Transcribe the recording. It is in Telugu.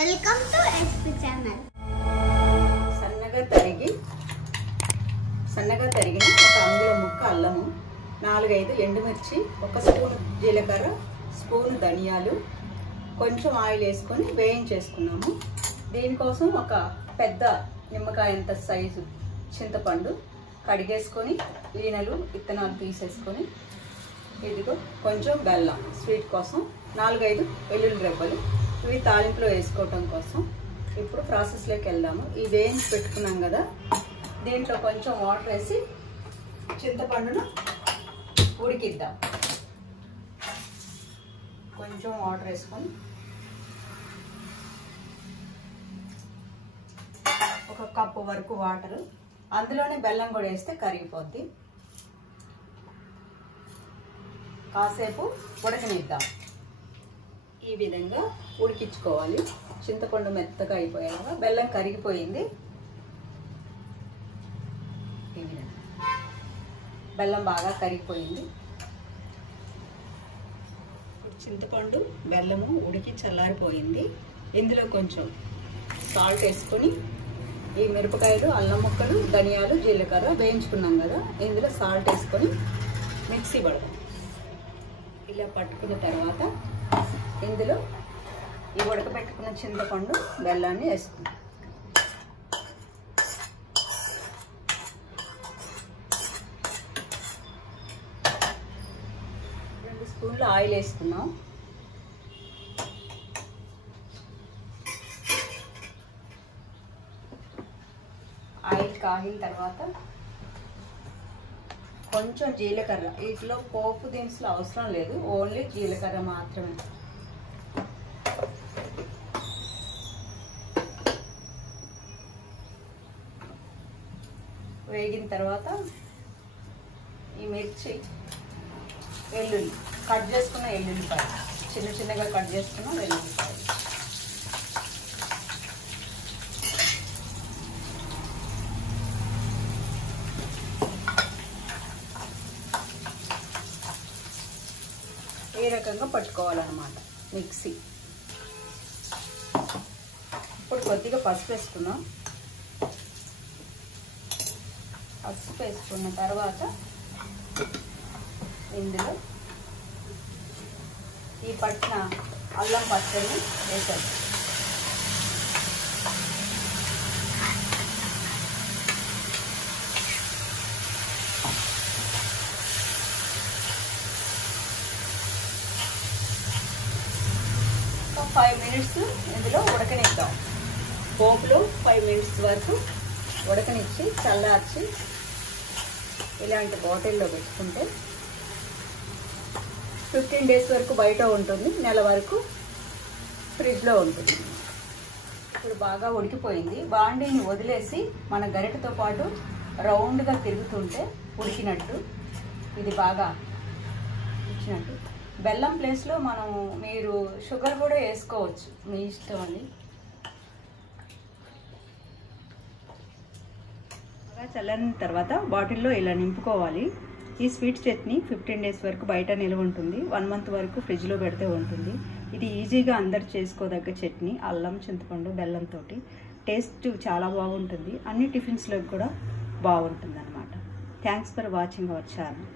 Welcome to SP channel. సన్నగా తరిగిన ఒక అంగుళం ముక్క అల్లము, 4-5 ఎండుమిర్చి, 1 స్పూన్ జీలకర్ర, స్పూన్ ధనియాలు, కొంచెం ఆయిల్ వేసుకొని వేయించేసుకున్నాము. దీనికోసం ఒక పెద్ద నిమ్మకాయంత సైజు చింతపండు కడిగేసుకొని ఈనెలు విత్తనాలు తీసేసుకొని, ఇదిగో కొంచెం బెల్లం స్వీట్ కోసం, 4-5 వెల్లుల్లి రెబ్బలు, ఇవి తాలింపులో వేసుకోవటం కోసం. ఇప్పుడు ప్రాసెస్లోకి వెళ్దాము. ఈ వేయించి పెట్టుకున్నాం కదా, దీంట్లో కొంచెం వాటర్ వేసి చింతపండును ఉడికిద్దాం. కొంచెం వాటర్ వేసుకొని ఒక కప్పు వరకు వాటర్, అందులోనే బెల్లం కూడా వేస్తే కరిగిపోద్ది. కాసేపు ఉడకనిద్దాం. ఈ విధంగా ఉడికించుకోవాలి. చింతపండు మెత్తగా అయిపోయేలాగా, బెల్లం కరిగిపోయింది. ఈ విధంగా బెల్లం బాగా కరిగిపోయింది. చింతపండు బెల్లము ఉడికి చల్లారిపోయింది. ఇందులో కొంచెం సాల్ట్ వేసుకొని, ఈ మిరపకాయలు, అల్లం ముక్కలు, ధనియాలు, జీలకర్ర వేయించుకున్నాం కదా, ఇందులో సాల్ట్ వేసుకొని మిక్సీ పడదాం. ఇలా పట్టుకున్న తర్వాత ఇందులో ఈ ఉడకబెట్టుకున్న చింతపండు బెల్లాన్ని వేసుకుందాం. 2 స్పూన్లు ఆయిల్ వేసుకున్నాం. ఆయిల్ కాగిన తర్వాత కొంచెం జీలకర్ర, వీటిలో పోపు దినుసులు అవసరం లేదు, ఓన్లీ జీలకర్ర మాత్రమే. వేగిన తర్వాత ఈ మిర్చి, వెల్లుల్లి కట్ చేసుకున్న ఎల్లుల్లిపాయలు, చిన్న చిన్నగా కట్ చేసుకున్న వెల్లుల్లిపాయలు, ఏ రకంగా పట్టుకోవాలన్నమాట మిక్సీ. ఇప్పుడు కొద్దిగా పసుపు వేసుకున్నాం. పసుపు వేసుకున్న తర్వాత ఇందులో ఈ పట్టిన అల్లం పచ్చడిని వేసాను. ఒక 5 మినిట్స్ ఇందులో ఉడకనిద్దాం. పోపులో 5 మినిట్స్ వరకు ఉడకనిచ్చి చల్లార్చి ఇలాంటి బాటిల్లో పెట్టుకుంటే 15 డేస్ వరకు బయట ఉంటుంది, నెల వరకు ఫ్రిడ్జ్లో ఉంటుంది. ఇప్పుడు బాగా ఉడికిపోయింది. బాండీని వదిలేసి మన గరిటతో పాటు రౌండ్గా తిరుగుతుంటే ఉడికినట్టు, ఇది బాగా ఇచ్చినట్టు. బెల్లం ప్లేస్లో మీరు షుగర్ కూడా వేసుకోవచ్చు, మీ ఇష్టం అని. బాగా చల్లని తర్వాత బాటిల్లో ఇలా నింపుకోవాలి. ఈ స్వీట్ చట్నీ 15 డేస్ వరకు బయట నిల్వ ఉంటుంది, 1 మంత్ వరకు ఫ్రిడ్జ్లో పెడితే ఉంటుంది. ఇది ఈజీగా అందరు చేసుకోదగ్గ చట్నీ, అల్లం, చింతపండు, బెల్లంతో. టేస్ట్ చాలా బాగుంటుంది, అన్ని టిఫిన్స్లోకి కూడా బాగుంటుంది అన్నమాట. Thanks for watching our channel.